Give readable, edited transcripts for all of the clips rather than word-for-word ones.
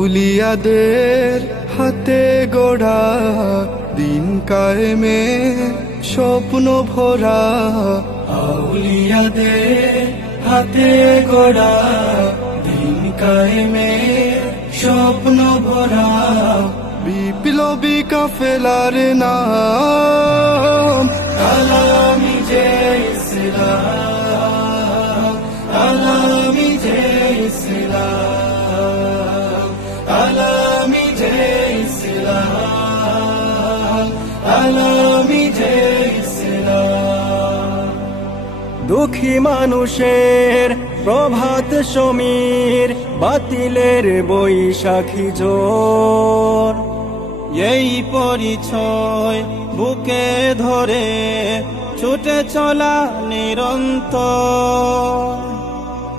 আউলিয়াদের হাতে গড়া দিন কায়েমের স্বপ্ন ভরা, আউলিয়াদের হাতে গড়া দিন কায়েমের স্বপ্ন ভরা। বিপ্লবী কাফেলার নাম আলামি যে ইসলাম, আলামি যে ইসলাম, আলামি যে ইসলাম, আলামি যে ইসলাম। দুঃখী মানুষের প্রভাত সমীর, বাতিলের বৈশাখী জোর, এই পরিচয় বুকে ধরে ছুটে চলা নিরন্তর।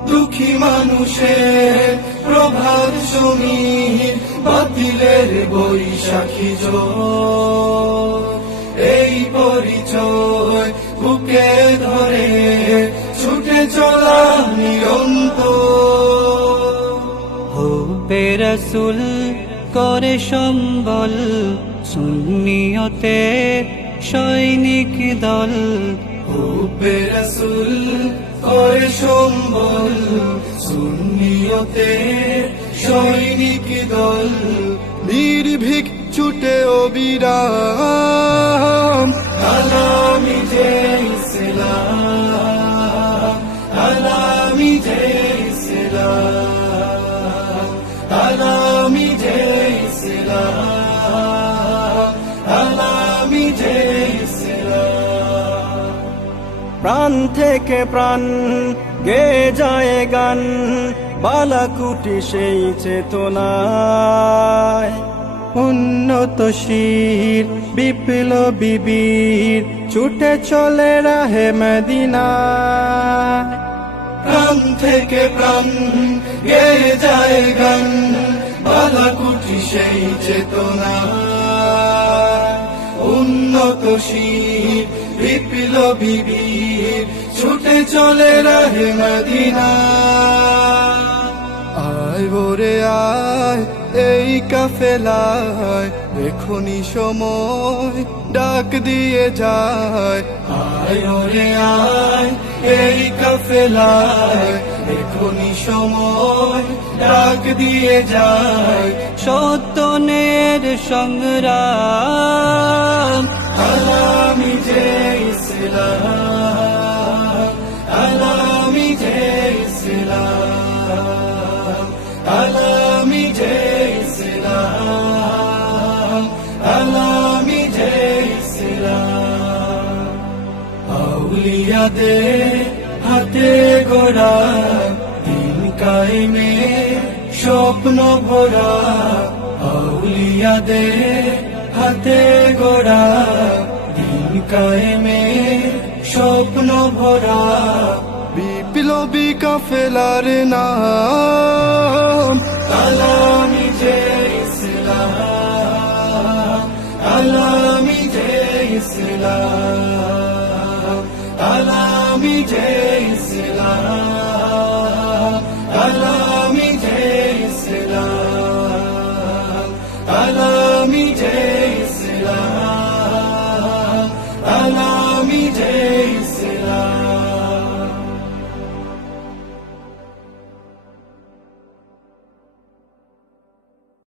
দুঃখী মানুষের প্রভাত সমীর, বাতিলের বৈশাখী জোর, এই পরিচয় বুকে ধরে ছুটে চলা নিরন্তর। হুব্বে রাসূল করে সম্বল, সুন্নিয়তে সৈনিক দল। হুব্বে রাসূল করে সম্বল, সুন্নিয়তে সৈনিক দল। নির্ভীক ছুটে অবিরাম আলামি যে ইসলাম, আলামি যে ইসলাম, আলামি যে ইসলাম, আলামি যে ইসলাম। প্রাণ থেকে প্রাণ গে যায় গান, বালাকুটি সেই চেতনায়। উন্নত শির বিপ্লবী বীর, ছুটে চলে রাহে মদিনায়। প্রাণ থেকে প্রাণ গে যায় গান, বালাকুটি সেই চেতনা। উন্নত শির বিপ্লবী বীর, ছুটে চলে রাহে মদিনা। আয় ওরে আয় এই কাফেলায়, এখনি সময় ডাক দিয়ে যায়। আয় ওরে আয় এই কাফেলায়, এখনি সময় ডাক দিয়ে যায়। সত্যনের সংগ্রাম আলামি যে ইসলাম, আলামি যে ইসলাম, আলামি যে ইসলাম, আলামি যে ইসলাম। আউলিয়াদের হাতে গড়া দিন কায়েমের স্বপ্ন ভরা, আউলিয়াদের হাতে গড়া দিন কায়েমের স্বপ্ন ভরা। বিপ্লবী কাফেলার নাম আলামি যে ইসলাম, আলামি যে ইসলাম, আলামি যে ইসলাম, আলামি যে ইসলাম, আলামি যে